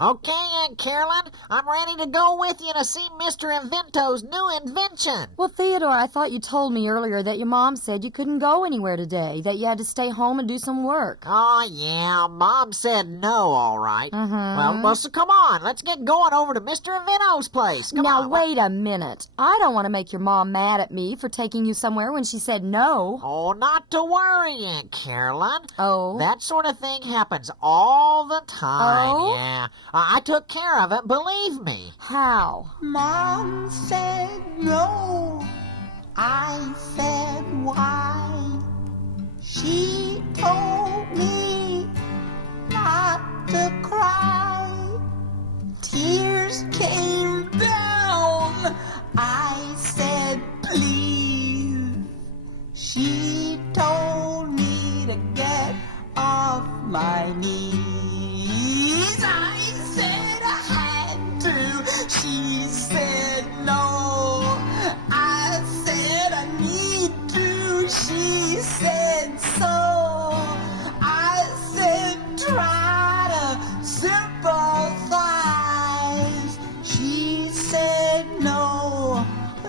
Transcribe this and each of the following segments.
Okay, Aunt Carolyn, I'm ready to go with you to see Mr. Invento's new invention. Well, Theodore, I thought you told me earlier that your mom said you couldn't go anywhere today, that you had to stay home and do some work. Oh, yeah, Mom said no, all right. Well, so come on, let's get going over to Mr. Invento's place. Come now, on. wait a minute. I don't want to make your mom mad at me for taking you somewhere when she said no. Oh, not to worry, Aunt Carolyn. Oh? That sort of thing happens all the time, Oh? yeah. I took care of it, believe me. How? Mom said no. I said why. She told me not to cry. Tears came down. I said please. She told me to get off my knees. I said I had to. She said no. I said I need to. She said so. I said try to sympathize. She said no.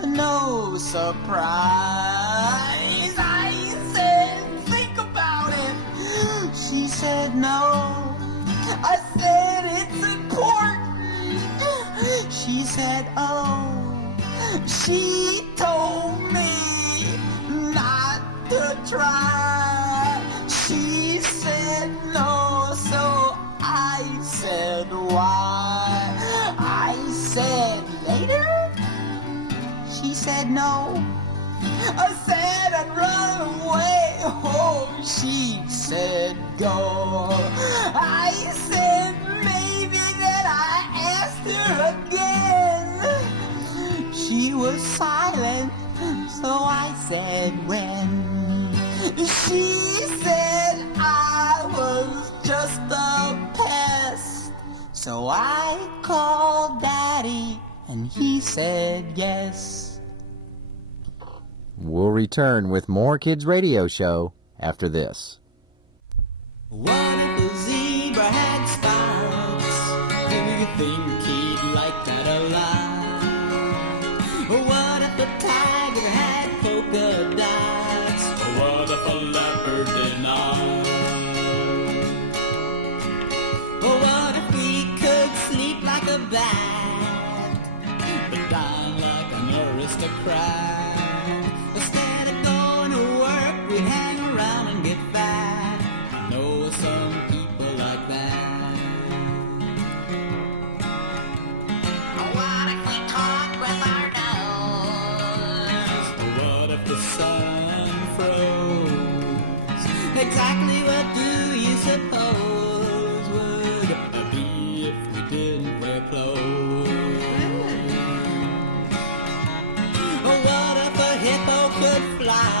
No surprise. I said think about it. She said no. I said it's important. She said, oh. She told me not to try. She said no, so I said why. I said later. She said no. I said I'd run away. Oh, she said go. I said maybe then I asked her again. She was silent, so I said when. She said I was just a pest. So I called Daddy, and he said yes. We'll return with more Kids Radio Show after this. What if a zebra had spots? Do you think he'd like that a lot? Or what if a tiger had polka dots? Or what if a leopard did not? Or what if we could sleep like a bat, but dine like an aristocrat? Instead of going to work, we'd hang around and get fat. I know some people like that. What if we talk with our nose? What if the sun froze? Exactly what do you suppose would be if we didn't wear clothes? What if a hippo could fly,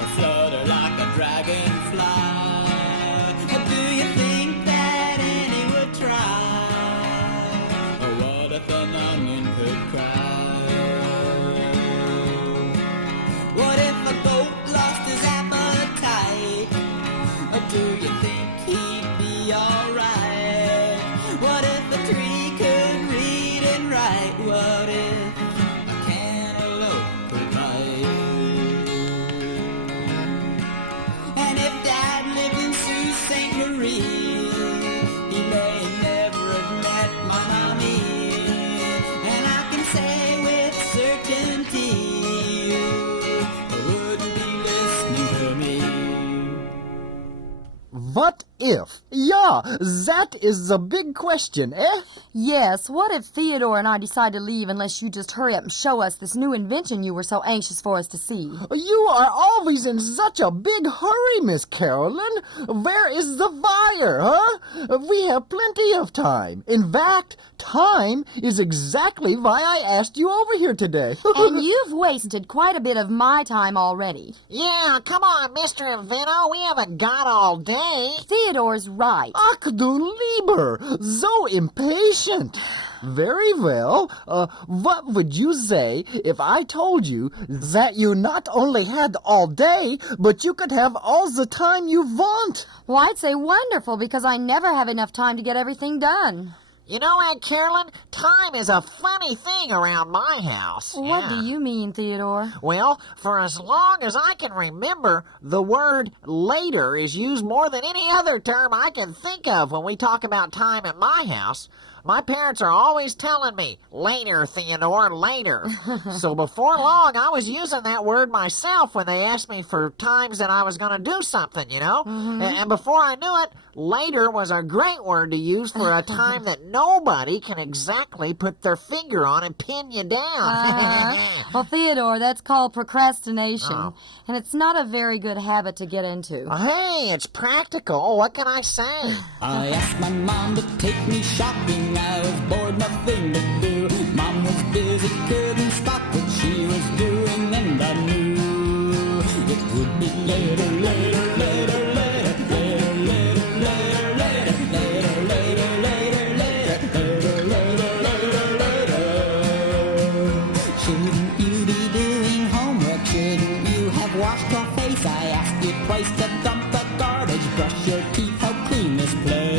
or flutter like a dragonfly? Do you think that any would try? Or what if an onion could cry? What if a goat lost his appetite? Or do you think he'd be alright? What if a tree could read and write? What if St. Marie, he may never have met my mommy, and I can say with certainty you wouldn't be listening to me. What if? Yeah, that is the big question, eh? Yes, what if Theodore and I decide to leave unless you just hurry up and show us this new invention you were so anxious for us to see? You are always in such a big hurry, Miss Carolyn. Where is the fire, huh? We have plenty of time. In fact, time is exactly why I asked you over here today. And you've wasted quite a bit of my time already. Yeah, come on, Mr. Invento. We haven't got all day. Theodore's right. Ach du lieber, so impatient. Very well. What would you say if I told you that you not only had all day, but you could have all the time you want? Well, I'd say wonderful, because I never have enough time to get everything done. You know, Aunt Carolyn, time is a funny thing around my house. What Yeah. do you mean, Theodore? Well, for as long as I can remember, the word later is used more than any other term I can think of when we talk about time at my house. My parents are always telling me, later, Theodore, later. So before long, I was using that word myself when they asked me for times that I was going to do something, you know? And before I knew it, later was a great word to use for a time that nobody can exactly put their finger on and pin you down. Well, Theodore, that's called procrastination, and it's not a very good habit to get into. Hey, it's practical. What can I say? I asked my mom to take me shopping. I was bored, nothing to do. Mom was busy, couldn't stop what she was doing, and I knew it would be later, later, later, later, later, later, later, later, later, later, later, later, later, later. Shouldn't you be doing homework? Shouldn't you have washed your face? I asked you twice to dump the garbage, brush your teeth, help clean this place.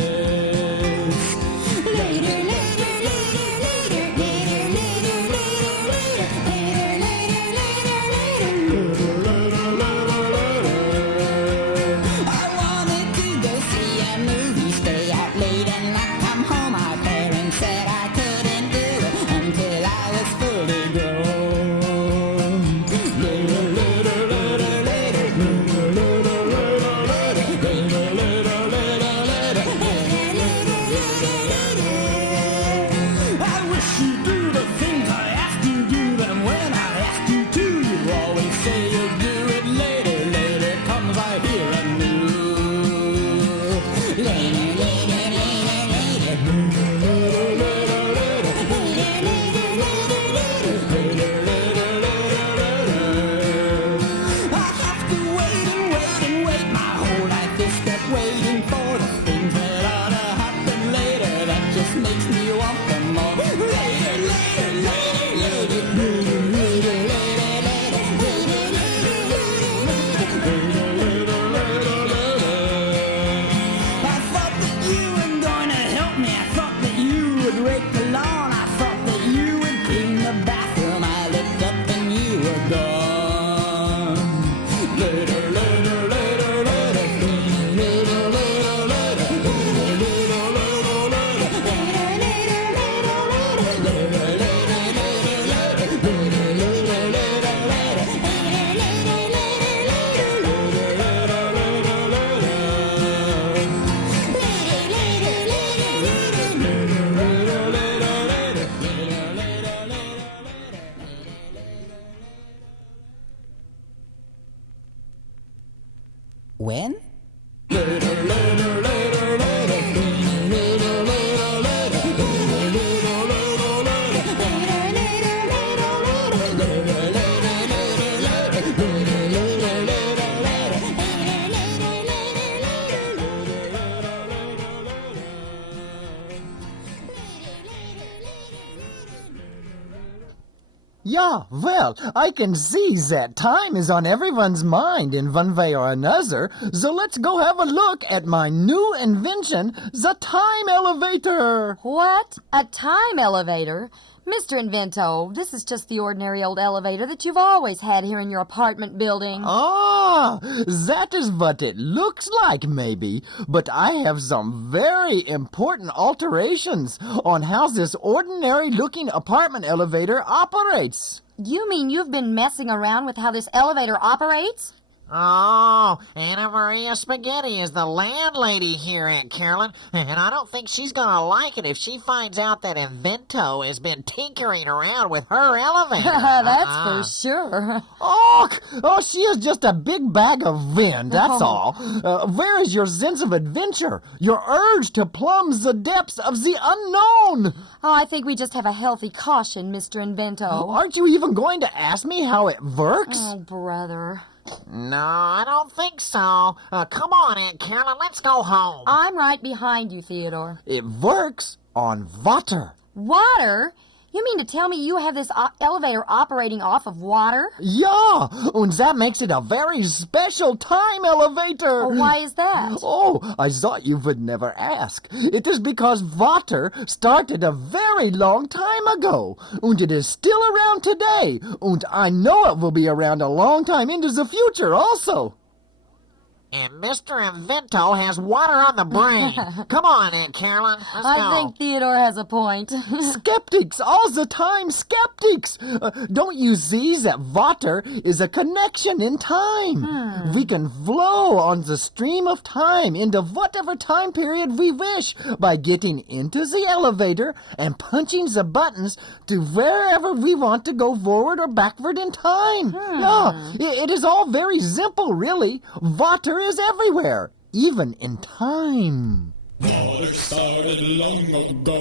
When? Yeah, well, I can see that time is on everyone's mind in one way or another, so let's go have a look at my new invention, the time elevator. What? A time elevator? Mr. Invento, this is just the ordinary old elevator that you've always had here in your apartment building. Ah, that is what it looks like, maybe. But I have some very important alterations on how this ordinary-looking apartment elevator operates. You mean you've been messing around with how this elevator operates? Oh, Anna Maria Spaghetti is the landlady here, Aunt Carolyn, and I don't think she's going to like it if she finds out that Invento has been tinkering around with her elevator. That's for sure. Oh, she is just a big bag of wind, that's all. Where is your sense of adventure, your urge to plumb the depths of the unknown? Oh, I think we just have a healthy caution, Mr. Invento. Aren't you even going to ask me how it works? Oh, brother. No, I don't think so. Come on, Aunt Carolyn, let's go home. I'm right behind you, Theodore. It works on water. Water? You mean to tell me you have this elevator operating off of water? Yeah, and that makes it a very special time elevator. Oh, why is that? Oh, I thought you would never ask. It is because water started a very long time ago, and it is still around today, and I know it will be around a long time into the future also. And Mr. Invento has water on the brain. Come on, Aunt Carolyn. Let's go. I think Theodore has a point. Skeptics, all the time, skeptics. Don't you see that water is a connection in time? We can flow on the stream of time into whatever time period we wish by getting into the elevator and punching the buttons to wherever we want to go forward or backward in time. Yeah, it is all very simple, really. Water is everywhere, even in time. Water started long ago,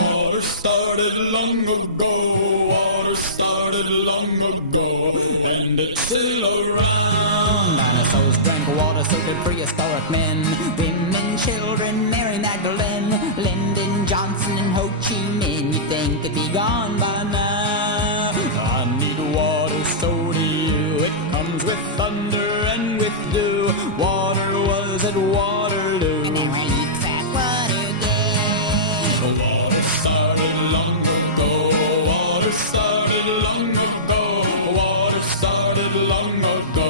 water started long ago, water started long ago, and it's still around. Dinosaurs drank water, so did prehistoric men. Women, children, Mary Magdalene, Lyndon Johnson, and Ho Chi Minh. You think they'd be gone by now? I need water, so do you. It comes with thunder and with dew. Water was at Waterloo. And then when leaks at Watergate. Water started long ago. Water started long ago. Water started long ago.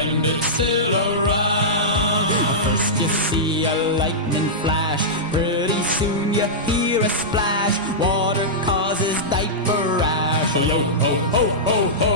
And it's still around. First you see a lightning flash. Pretty soon you hear a splash. Water causes diaper rash. Yo ho ho ho ho.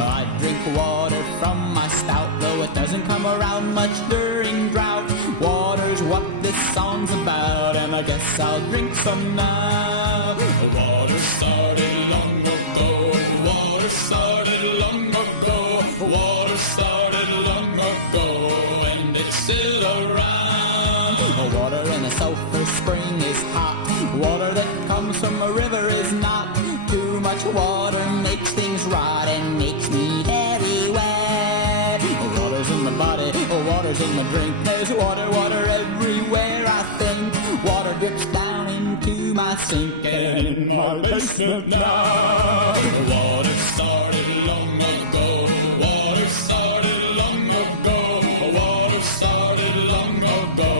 I drink water from my spout, though it doesn't come around much during drought. Water's what this song's about, and I guess I'll drink some now. Water started long ago. Water started long ago. Water started long ago, and it's still around. Water in a sulfur spring is hot. Water that comes from a river is not. Too much water makes things rot and makes me very wet. Water's in my body, water's in my drink. There's water, water everywhere, I think. Water drips down into my sink and in my basement now. Water started long ago. Water started long ago. Water started long ago,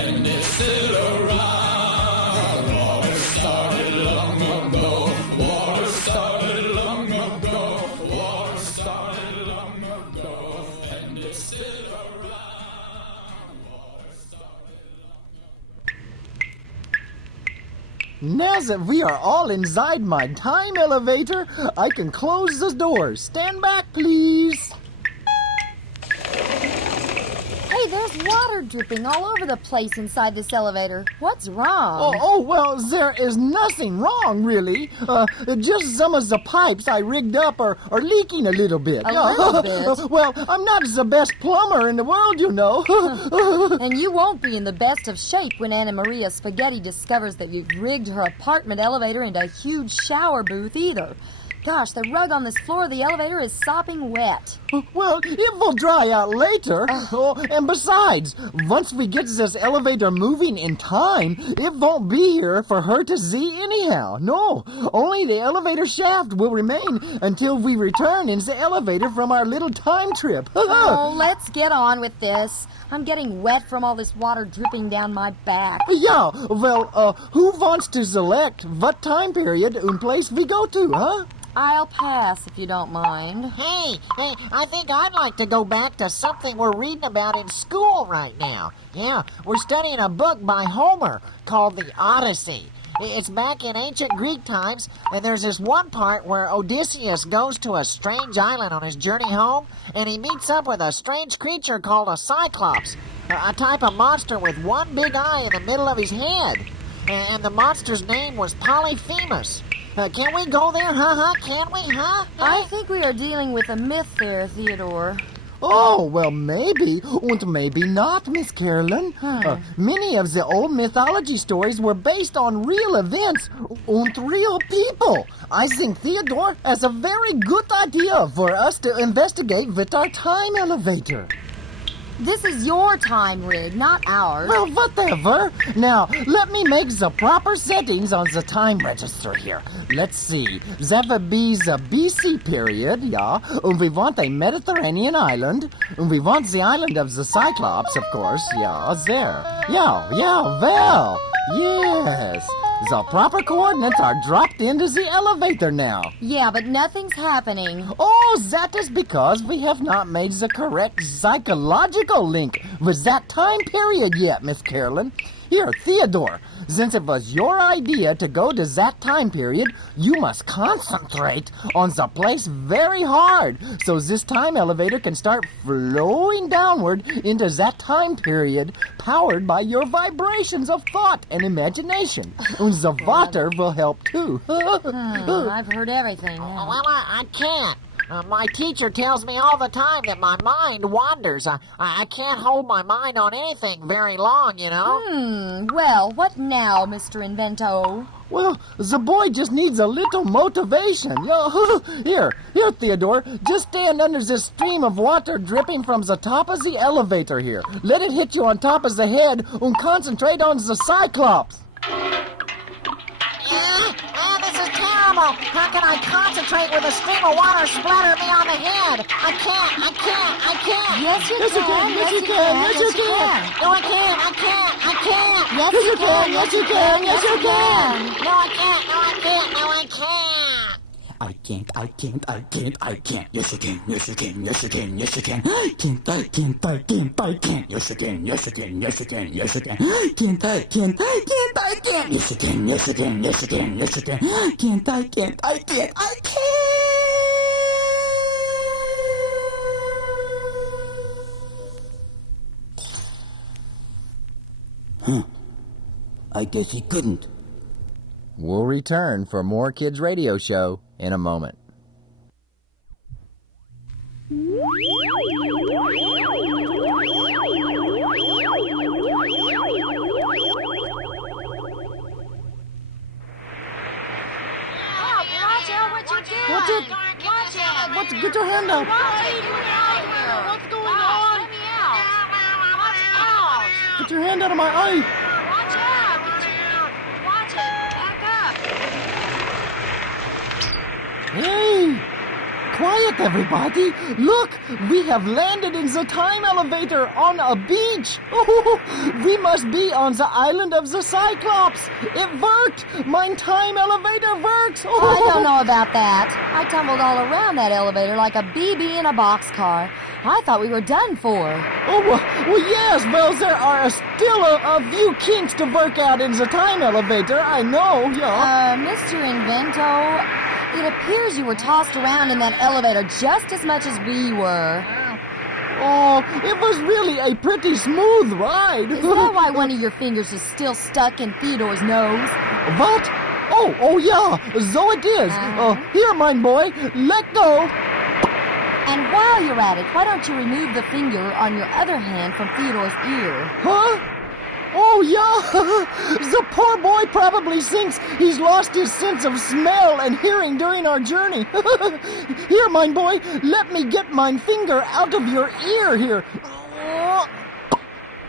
and it's still around. Water started long ago. Water started long ago. Water started long ago, and it's still around. Water started Now that we are all inside my time elevator, I can close the doors. Stand back, please. Hey, there's water dripping all over the place inside this elevator. What's wrong? Well, there is nothing wrong, really. Just some of the pipes I rigged up are leaking a little bit. A little bit? Well, I'm not the best plumber in the world, you know. And you won't be in the best of shape when Anna Maria Spaghetti discovers that you've rigged her apartment elevator into a huge shower booth either. Gosh, the rug on this floor of the elevator is sopping wet. Well, it will dry out later. And besides, once we get this elevator moving in time, it won't be here for her to see anyhow. No, only the elevator shaft will remain until we return in the elevator from our little time trip. Oh, let's get on with this. I'm getting wet from all this water dripping down my back. Yeah, well, who wants to select what time period and place we go to, huh? I'll pass if you don't mind. Hey, I think I'd like to go back to something we're reading about in school right now. Yeah, we're studying a book by Homer called the Odyssey. It's back in ancient Greek times, and there's this one part where Odysseus goes to a strange island on his journey home, and he meets up with a strange creature called a cyclops, a type of monster with one big eye in the middle of his head. And the monster's name was Polyphemus. Can we go there, huh? Can we, huh? I think we are dealing with a myth there, Theodore. Oh, well, maybe, and maybe not, Miss Carolyn. Many of the old mythology stories were based on real events and real people. I think Theodore has a very good idea for us to investigate with our time elevator. This is your time rig, not ours. Well, whatever. Now, let me make the proper settings on the time register here. Let's see. That would be the BC period, yeah. And we want a Mediterranean island. And we want the island of the Cyclops, of course. Yeah, there. Yeah, well, yes. The proper coordinates are dropped into the elevator now. Yeah, but nothing's happening. Oh, that is because we have not made the correct psychological link with that time period yet, Miss Carolyn. Here, Theodore, since it was your idea to go to that time period, you must concentrate on the place very hard so this time elevator can start flowing downward into that time period powered by your vibrations of thought and imagination. And the water will help too. I've heard everything. Well, I can't. My teacher tells me all the time that my mind wanders. I can't hold my mind on anything very long, you know. Well, what now, Mr. Invento? Well, the boy just needs a little motivation. Here, Theodore, just stand under this stream of water dripping from the top of the elevator here. Let it hit you on top of the head and concentrate on the Cyclops. This is terrible. How can I concentrate with a stream of water splattering me on the head? I can't. Yes, you Yes, you can. can. Yes, you can. Yes, you can. No, I can't. Yes, you can. Yes, you can. Yes, you can. No, I can't. I can't. Yes, you can. Yes, you can. Yes, you can. Yes, you can. Can't. Yes, you can. Yes, you can. Yes, you can. Yes, you can. Can't. Yes, you can. Yes, you can. Yes, you can. Yes, you can. Can't. Huh. I guess he couldn't. We'll return for more Kids Radio Show in a moment. What's get your hand up? What's going on? Let me out. Get your hand out of my eye. Watch out. Watch it. Back up. Hey! Quiet, everybody! Look! We have landed in the time elevator on a beach! Oh, we must be on the island of the Cyclops! It worked! My time elevator works! Oh. I don't know about that. I tumbled all around that elevator like a BB in a boxcar. I thought we were done for. Oh, well, yes, well, there are still a few kinks to work out in the time elevator, I know, yeah. Mr. Invento, it appears you were tossed around in that elevator just as much as we were. Oh, it was really a pretty smooth ride. Is that why one of your fingers is still stuck in Theodore's nose? What? Oh, yeah, so it is. Here, mine boy, let go. And while you're at it, why don't you remove the finger on your other hand from Theodore's ear? Huh? Oh, yeah. The poor boy probably thinks he's lost his sense of smell and hearing during our journey. Here, mine boy, let me get mine finger out of your ear here.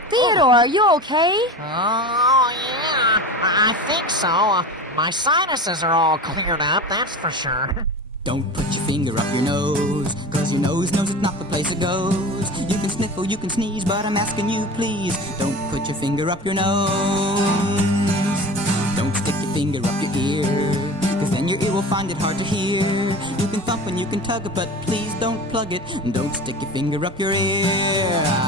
Theodore, are you okay? Oh, yeah. I think so. My sinuses are all cleared up, that's for sure. Don't put your finger up your nose, 'cause your nose knows it's not the place it goes. You can sniffle, you can sneeze, but I'm asking you, please, don't put your finger up your nose. Don't stick your finger up your ear, 'cause then your ear will find it hard to hear. You can thump and you can tug it, but please don't plug it. Don't stick your finger up your ear.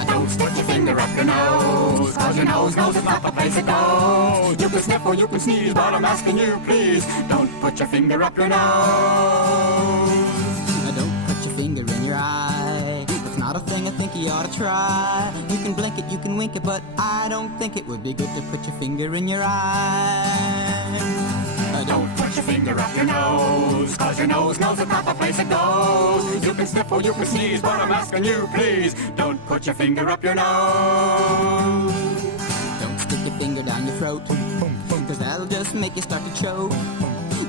Don't stick your finger up your nose, 'cause your nose knows it's not the place it goes. You can sniffle, you can sneeze, but I'm asking you, please, don't put your finger up your nose. Don't put your finger in your eye. That's not a thing I think you ought to try. You can blink it, you can wink it, but I don't think it would be good to put your finger in your eye. Don't put your finger up your nose, 'cause your nose knows it's not the place it goes. You can sniffle, you can sneeze, but I'm asking you, please, don't put your finger up your nose. Don't stick your finger down your throat, 'cause that'll just make you start to choke.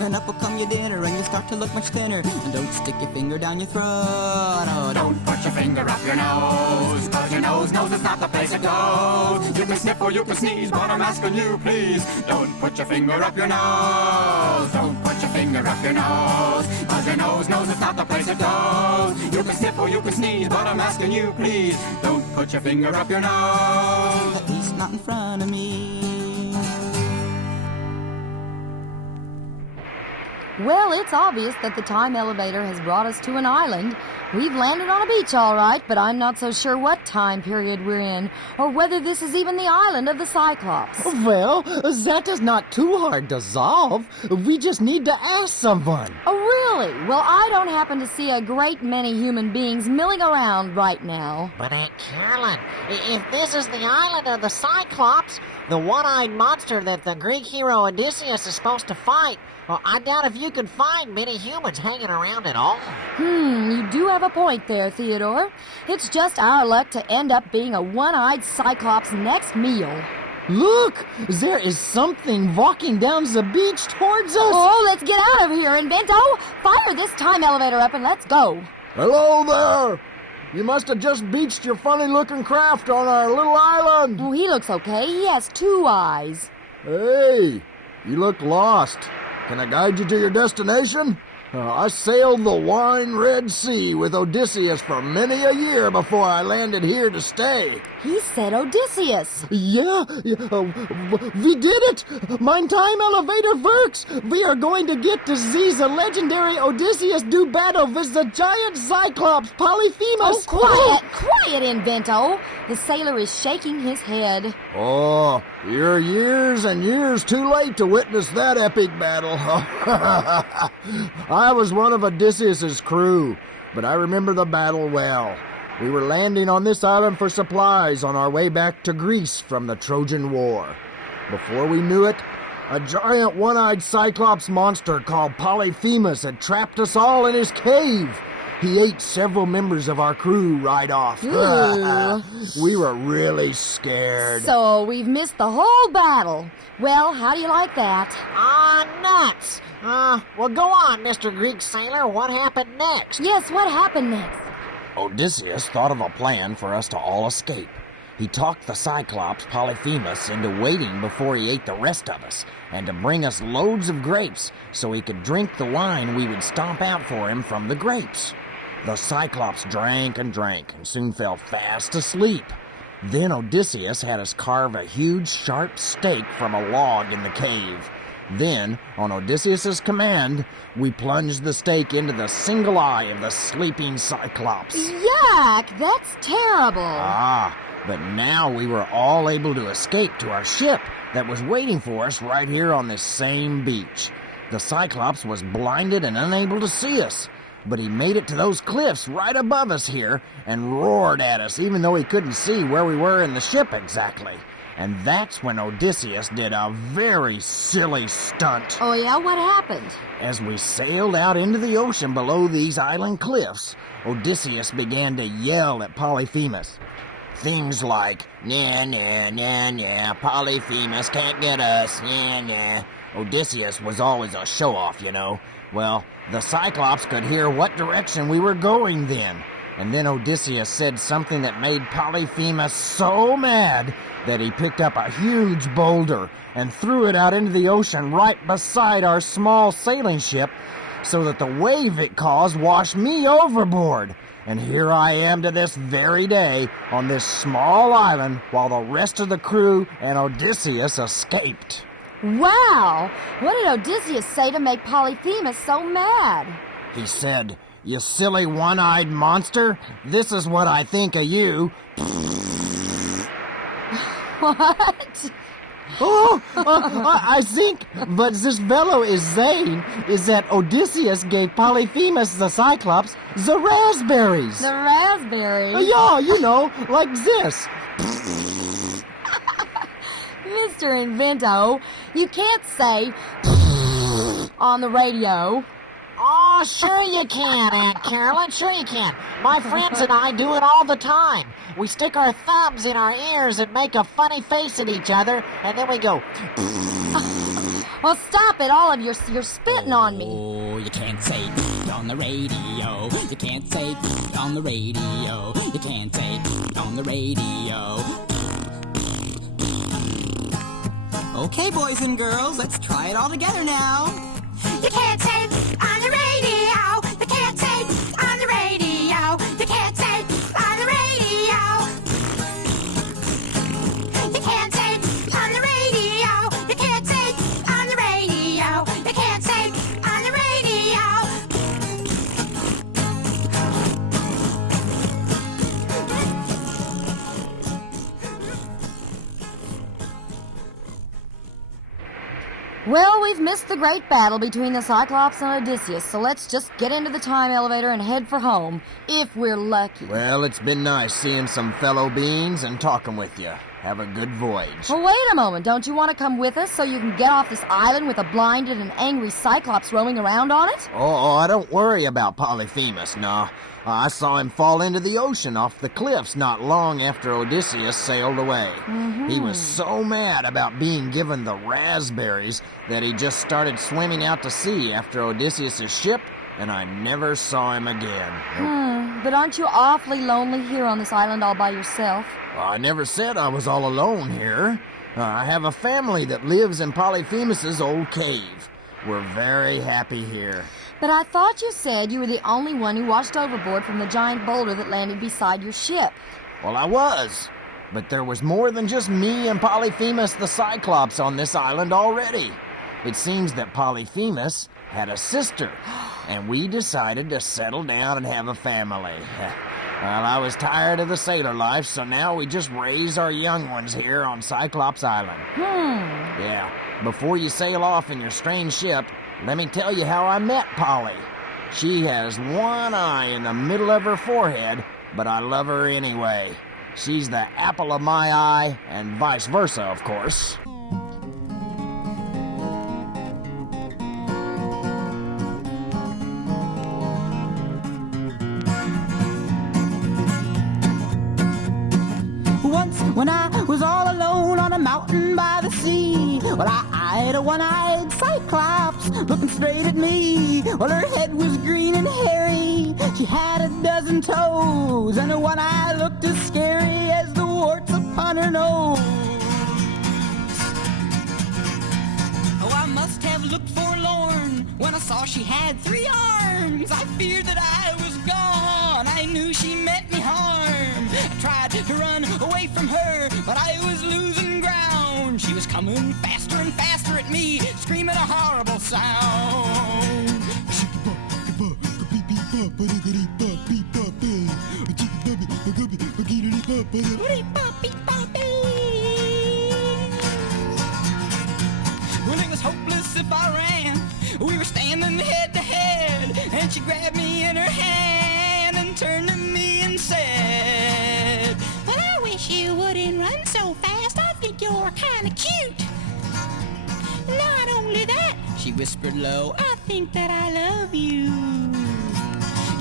and up will come your dinner, and you'll start to look much thinner. And don't stick your finger down your throat. Oh, Don't put your finger up your nose, 'cause your nose is not the place it goes. You can sniff or you can sneeze, but I'm asking you, please, don't put your finger up your nose. Don't put your finger up your nose, 'cause your nose is not the place it goes. You can sniff or you can sneeze, but I'm asking you, please, don't put your finger up your nose. at least not in front of me. Well, it's obvious that the time elevator has brought us to an island. We've landed on a beach, all right, but I'm not so sure what time period we're in, or whether this is even the island of the Cyclops. Well, that is not too hard to solve. We just need to ask someone. Oh, really? Well, I don't happen to see a great many human beings milling around right now. But Aunt Carolyn, if this is the island of the Cyclops, the one-eyed monster that the Greek hero Odysseus is supposed to fight, well, I doubt if you could find many humans hanging around at all. You do have a point there, Theodore. It's just our luck to end up being a one-eyed Cyclops' next meal. Look, there is something walking down the beach towards us. Oh, let's get out of here, Invento! Fire this time elevator up and let's go. Hello there. You must have just beached your funny-looking craft on our little island. Oh, he looks okay. He has 2 eyes. Hey, you look lost. Can I guide you to your destination? I sailed the wine Red Sea with Odysseus for many a year before I landed here to stay. He said Odysseus. Yeah, we did it! My time elevator works! We are going to get to see the legendary Odysseus do battle with the giant Cyclops Polyphemus. Oh, quiet, Invento. The sailor is shaking his head. Oh, you're years and years too late to witness that epic battle. I was one of Odysseus's crew, but I remember the battle well. We were landing on this island for supplies on our way back to Greece from the Trojan War. Before we knew it, a giant one-eyed Cyclops monster called Polyphemus had trapped us all in his cave. He ate several members of our crew right off. Ooh. We were really scared. So we've missed the whole battle. Well, how do you like that? Nuts! Well, go on, Mr. Greek sailor. What happened next? Yes, what happened next? Odysseus thought of a plan for us to all escape. He talked the Cyclops Polyphemus into waiting before he ate the rest of us, and to bring us loads of grapes so he could drink the wine we would stomp out for him from the grapes. The Cyclops drank and soon fell fast asleep. Then Odysseus had us carve a huge sharp stake from a log in the cave. Then, on Odysseus's command, we plunged the stake into the single eye of the sleeping Cyclops. Yuck, that's terrible. But now we were all able to escape to our ship that was waiting for us right here on this same beach. The Cyclops was blinded and unable to see us, but he made it to those cliffs right above us here and roared at us even though he couldn't see where we were in the ship exactly. And that's when Odysseus did a very silly stunt. Oh, yeah? What happened? As we sailed out into the ocean below these island cliffs, Odysseus began to yell at Polyphemus. Things like, nah, nah, nah, nah, Polyphemus can't get us, nah, nah. Odysseus was always a show-off, you know. Well, the Cyclops could hear what direction we were going then. And then Odysseus said something that made Polyphemus so mad that he picked up a huge boulder and threw it out into the ocean right beside our small sailing ship so that the wave it caused washed me overboard. And here I am to this very day on this small island while the rest of the crew and Odysseus escaped. Wow! What did Odysseus say to make Polyphemus so mad? He said, "You silly one-eyed monster, this is what I think of you." What? Oh, I think what this fellow is saying is that Odysseus gave Polyphemus the Cyclops the raspberries. The raspberry? Yeah, you know, like this. Mr. Invento, you can't say on the radio. Oh, sure you can, Aunt Carolyn. Sure you can. My friends and I do it all the time. We stick our thumbs in our ears and make a funny face at each other, and then we go... Well, stop it, all of you're spitting on me. Oh, you can't say on the radio. You can't say on the radio. You can't say on the radio. Okay, boys and girls, let's try it all together now. You can't say on the radio. You can't say on the radio. You can't say on the radio. You can't say on the radio. You can't say on the radio. You can't say on the radio. Well, we've missed the great battle between the Cyclops and Odysseus, so let's just get into the time elevator and head for home, if we're lucky. Well, it's been nice seeing some fellow beings and talking with you. Have a good voyage. Well, wait a moment. Don't you want to come with us so you can get off this island with a blinded and angry Cyclops roaming around on it? Oh, I don't worry about Polyphemus, nah. I saw him fall into the ocean off the cliffs not long after Odysseus sailed away. He was so mad about being given the raspberries that he just started swimming out to sea after Odysseus' ship, and I never saw him again. But aren't you awfully lonely here on this island all by yourself? I never said I was all alone here. I have a family that lives in Polyphemus's old cave. We're very happy here. But I thought you said you were the only one who washed overboard from the giant boulder that landed beside your ship. Well, I was. But there was more than just me and Polyphemus the Cyclops on this island already. It seems that Polyphemus had a sister, and we decided to settle down and have a family. Well, I was tired of the sailor life, so now we just raise our young ones here on Cyclops Island. Yeah, before you sail off in your strange ship, let me tell you how I met Polly. She has one eye in the middle of her forehead, but I love her anyway. She's the apple of my eye, and vice versa, of course. Once when I was all alone on a mountain by the sea, well, I eyed a one-eyed Cyclops looking straight at me. Well, her head was green and hairy, she had a dozen toes, and her one eye looked as scary as the warts upon her nose. Oh, I must have looked forlorn when I saw she had 3 arms. I feared that I was gone, I knew she meant me harm. I tried to run away from her, but I was losing ground. She was coming faster and faster at me, screaming a horrible sound. Well, it was hopeless if I ran. We were standing head to head, and she grabbed me in her hand and turned to me and said, Well, I wish you wouldn't run so fast. I think you're kind of cute. Not only that, she whispered low, I think that I love you.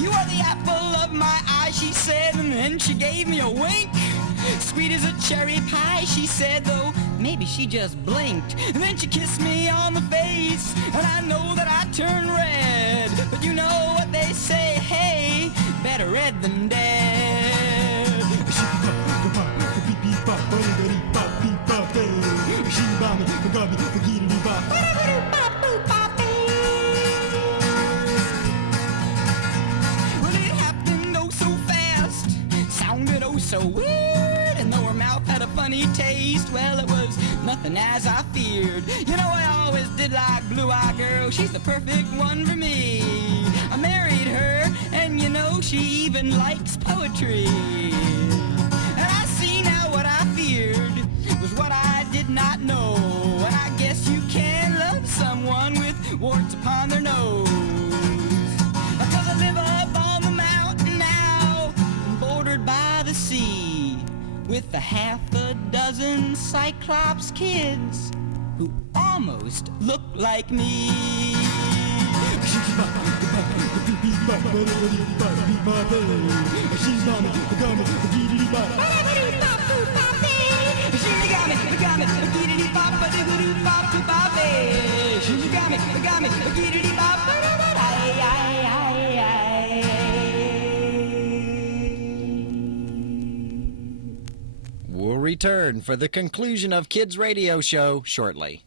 you are the apple of my eye, she said, and then she gave me a wink. Sweet as a cherry pie, she said, though maybe she just blinked. And then she kissed me on the face, and I know that I turned red. But you know what they say, hey, better red than dead. Well, it happened oh so fast, sounded oh so weird, and though her mouth had a funny taste, well, it was nothing as I feared. You know, I always did like blue-eyed girl, she's the perfect one for me. I married her, and you know, she even likes poetry. And I see now what I feared was what I did not know. And I guess you can love someone with warts upon their nose. Because I live up on the mountain now, bordered by the sea, with a half a dozen Cyclops kids who almost look like me. She got me, return for the conclusion of Kids Radio Show shortly.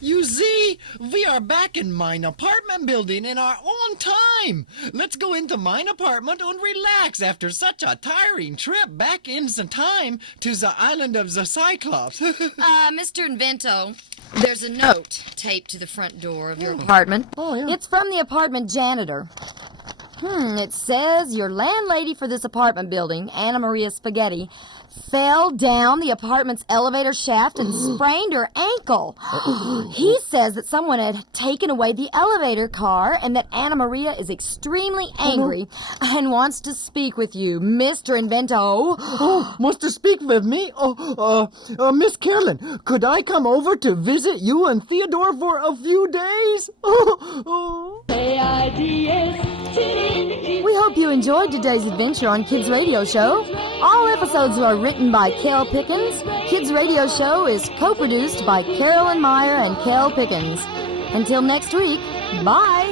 You see, we are back in mine apartment building in our own time. Let's go into mine apartment and relax after such a tiring trip back in the time to the island of the Cyclops. Mr. Invento, there's a note taped to the front door of your apartment. Oh, yeah. It's from the apartment janitor. It says your landlady for this apartment building, Anna Maria Spaghetti, fell down the apartment's elevator shaft and sprained her ankle. He says that someone had taken away the elevator car and that Anna Maria is extremely angry and wants to speak with you, Mr. Invento. Oh, wants to speak with me? Miss Carolyn, could I come over to visit you and Theodore for a few days? We hope you enjoyed today's adventure on Kids Radio Show. All episodes are written by Kel Pickens. Kids Radio Show is co-produced by Carolyn, Meyer, and Kel Pickens. Until next week, bye!